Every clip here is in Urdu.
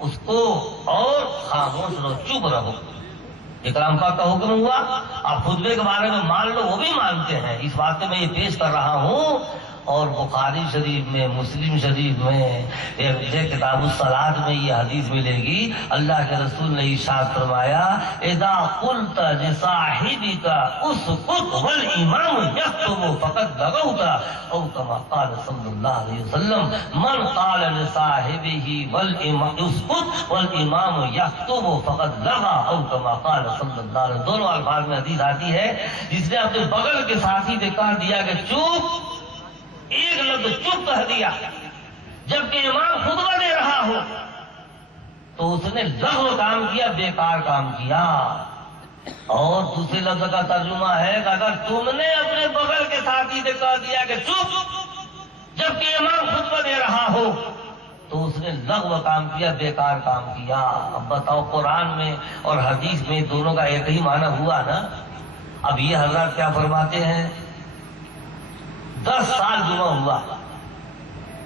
اس کو اور خاموش رہو، چپ رہو۔ اکرام پاک کا حکم ہوا، آپ خطبے کے بارے میں مان لو، وہ بھی مانتے ہیں، اس واسطے میں یہ پیش کر رہا ہوں۔ اور بخاری شریف میں، مسلم شریف میں، کتاب الصلاۃ میں یہ حدیث ملے گی، اللہ کے رسول نے ارشاد فرمایا، اذا قلت لصاحبك اسكت والامام يخطب فقد لغوت، او كما قال صلی اللہ علیہ وسلم، من قال لصاحبه والامام اسكت والامام يخطب فقد لغا، او كما قال صلی اللہ علیہ وسلم۔ دونوں الفاظ میں حدیث آتی ہے، جس نے اپنے بغل کے ساتھی سے کہہ دیا کہ چپ، ایک لفظ چپ کہہ دیا جبکہ امام خطبہ دے رہا ہو، تو اس نے لغو کام کیا، بیکار کام کیا۔ اور دوسرے لفظ کا ترجمہ ہے کہ اگر تم نے اپنے بغل کے ساتھی سے کہہ دیا کہ چپ جبکہ امام خطبہ دے رہا ہو، تو اس نے لغو کام کیا، بیکار کام کیا۔ اب بتاؤ، قرآن میں اور حدیث میں دونوں کا ایک ہی معنی ہوا نا؟ اب یہ حضرات کیا فرماتے ہیں، 10 سال جمعہ ہوا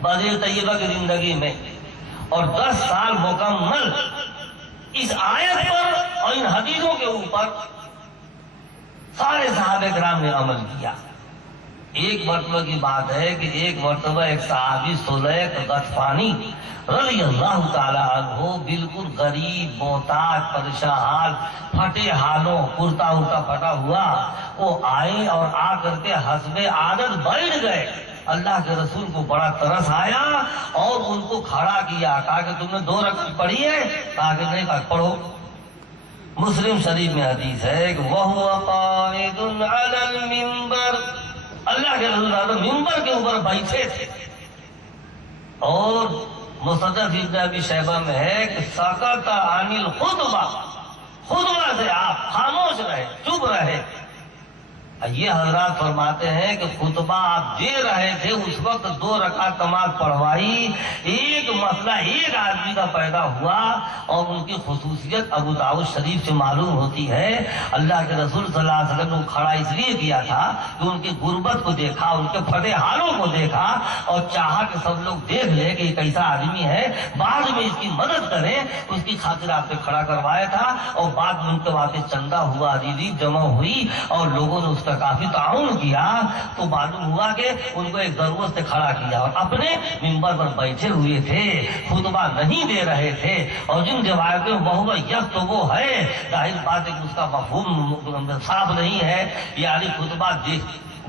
بازی طیبہ کی زندگی میں، اور 10 سال مکمل اس آیت پر اور ان حدیثوں کے اوپر سارے صحابہ کرام نے عمل کیا۔ ایک مرتبہ کی بات ہے کہ ایک مرتبہ ایک صحابی سلیق غطفانی رضی اللہ تعالی عنہ، بالکل غریب، محتاج، پریشان حال، پھٹے حالوں، کرتا ارتا پھٹا ہوا، وہ آئے اور آ کر کے حسب عادت بیٹھ گئے۔ اللہ کے رسول کو بڑا ترس آیا اور ان کو کھڑا کیا، کہا کہ تم نے 2 رکعت پڑھی ہے؟ کہا کہ نہیں۔ کہا پڑھو۔ مسلم شریف میں حدیث ہے کہ وَهُوَ قَائِدٌ عَلَى الْمِنبَرِ، اللہ کے رسول ممبر کے اوپر بیٹھے تھے، اور مصنف ابن ابی شیبہ میں ہے کہ سکت عن الخطبہ، خطبہ سے آپ خاموش رہے، چپ رہے۔ یہ حضرات فرماتے ہیں کہ خطبہ آپ دے رہے تھے، اس وقت 2 رکعت نماز پڑھوائی، ایک مسئلہ ایک آدمی کا پیدا ہوا، اور ان کی خصوصیت ابو داؤد شریف سے معلوم ہوتی ہے۔ اللہ کے رسول صلی اللہ علیہ وسلم نے کھڑا اس لیے کیا تھا کہ ان کی غربت کو دیکھا، ان کے پھٹے حالوں کو دیکھا، اور چاہا کہ سب لوگ دیکھ لیں کہ یہ کیسا آدمی ہے، بعد میں اس کی مدد کریں، اس کی خاطر آپ نے کھڑا کروایا تھا۔ اور بعد میں ان کے واقع چندہ ہوا، ریلیف جمع ہوئی، اور لوگوں نے اس کا کافی تعاون کیا، تو معلوم ہوا کہ ان کو ایک ضرورت سے کھڑا کیا، اور اپنے ممبر پر بیٹھے ہوئے تھے، خطبہ نہیں دے رہے تھے۔ اور جن روایتوں میں وہو یخ، تو وہ ہے ظاہر بات ہے کہ اس کا مفہوم صاف نہیں ہے، یعنی خطبہ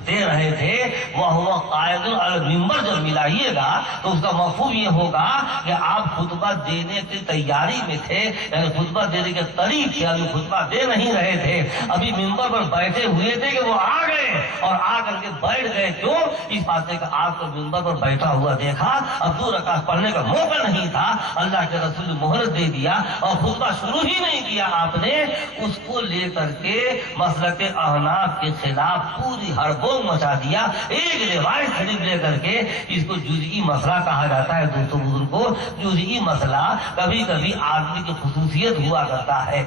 دے رہے تھے، وہ قائد المنبر جب ملائیے گا تو اس کا مفہوم یہ ہوگا کہ آپ خطبہ دینے کی تیاری میں تھے، یعنی خطبہ دینے کے قریب تھے، ابھی خطبہ دے نہیں رہے تھے، ابھی منبر پر بیٹھے ہوئے تھے کہ وہ آ گئے اور آ کر کے بیٹھ گئے۔ کیوں؟ اس بات سے کہ آپ کو منبر پر بیٹھا ہوا دیکھا، اب 2 رکعت پڑھنے کا موقع نہیں تھا، اللہ کے رسول نے مہلت دے دیا اور خطبہ شروع ہی نہیں کیا آپ نے، اس کو لے کر کے مسلک احناف کے خلاف پوری ہڑبڑ مچا دیا۔ ایک روایت حدیث لے کر کے اس کو جزئی مسئلہ کہا جاتا ہے۔ دوستوں بزرگوں، جزئی مسئلہ کبھی کبھی آدمی کی خصوصیت ہوا کرتا ہے،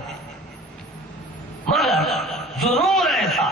مگر جنون ایسا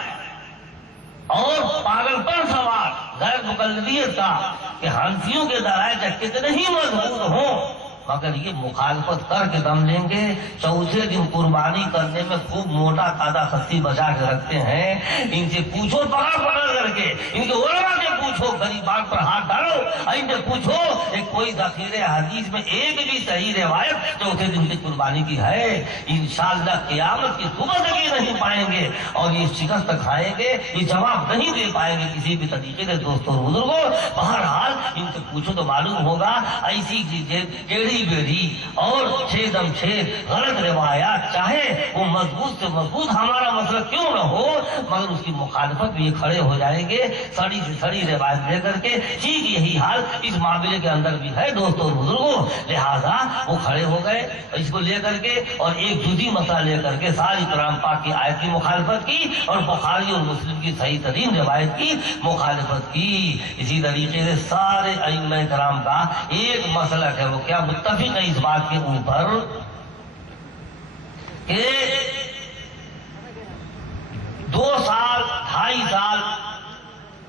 اور پاگل پن سوار غیر مقلدیت کا کہ حنفیوں کے دلائل کتنے ہی مضبوط ہوں، مگر یہ مخالفت کر کے دم لیں گے۔ چوتھے دن قربانی کرنے میں خوب موٹا تازہ خصی بچا کے رکھتے ہیں، ان سے پوچھو پکڑ پکڑ کر کے، ان کے علماء سے پوچھو، غریبان پر ہاتھ ڈالو، ان سے پوچھو کہ کوئی ذخیرے حدیث میں ایک بھی صحیح روایت چوتھے دن کی قربانی کی ہے؟ انشاءاللہ قیامت کی صبح تک یہ نہیں پائیں گے، اور یہ شکست کھائیں گے، یہ جواب نہیں دے پائیں گے کسی بھی طریقے سے۔ دوستوں بزرگوں، بہرحال ان سے پوچھو تو معلوم ہوگا، ایسی ٹیڑھی بیڑھی اور 6 دم 6 غلط روایات، چاہے وہ مضبوط سے مضبوط ہمارا مسئلہ کیوں نہ ہو، مگر اس کی مخالفت بھی کھڑے ہو جائیں گے سڑی سے سڑی روایت لے کر کے۔ ٹھیک یہی حال اس معاملے کے اندر بھی ہے دوستوں بزرگوں، لہذا وہ کھڑے ہو گئے اس کو لے کر کے، اور ایک جزئی مسئلہ لے کر کے ساری قرآن پاک کی آیت کی مخالفت کی، اور بخاری اور مسلم کی صحیح ترین روایت کی مخالفت کی۔ اسی طریقے سے سارے ائمہ کرام کا ایک مسلک ہے، وہ کیا متفق ہے اس بات کے اوپر کہ 2 سال 2.5 سال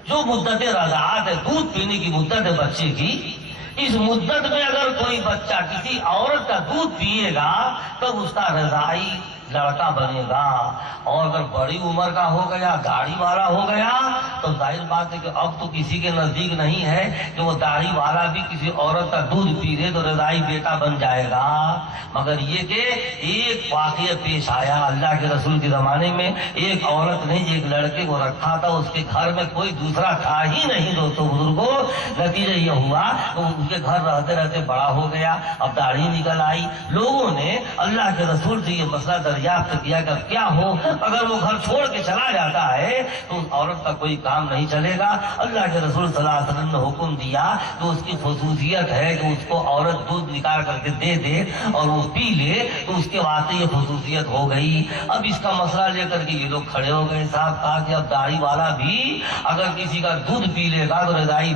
جو مدت رضاعت ہے، دودھ پینے کی مدت ہے بچے کی، اس مدت میں اگر کوئی بچہ کسی عورت کا دودھ پیے گا تب اس کا رضائی لڑکا بنے گا، اور اگر بڑی عمر کا ہو گیا، داڑھی والا ہو گیا، تو ظاہر بات ہے کہ اب تو کسی کے نزدیک نہیں ہے کہ وہ داڑھی والا بھی کسی عورت کا دودھ پی لے تو رضائی بیٹا بن جائے گا۔ مگر یہ کہ ایک واقعہ پیش آیا اللہ کے رسول کے زمانے میں، ایک عورت نے ایک لڑکے کو رکھا تھا، اس کے گھر میں کوئی دوسرا تھا ہی نہیں دوستوں بزرگوں۔ نتیجہ یہ ہوا کہ ان کے گھر رہتے رہتے بڑا ہو گیا، اب داڑھی نکل آئی۔ لوگوں نے اللہ کے رسول سے یہ مسئلہ دریافت کیا کہ اب کیا ہو، اگر وہ گھر چھوڑ کے چلا جاتا ہے تو اس عورت کا کوئی کام نہیں چلے گا۔ اللہ کے رسول صلی اللہ علیہ وسلم نے حکم دیا کہ اس کی خصوصیت ہے کہ اس کو عورت دودھ نکال کر کے دے دے اور وہ پی لے، تو اس کے واسطے یہ خصوصیت ہو گئی۔ اب اس کا مسئلہ لے کر کے یہ لوگ کھڑے ہو گئے، صاحب کہا کہ اب داڑھی والا بھی اگر کسی کا دودھ پی لے گا تو رضائی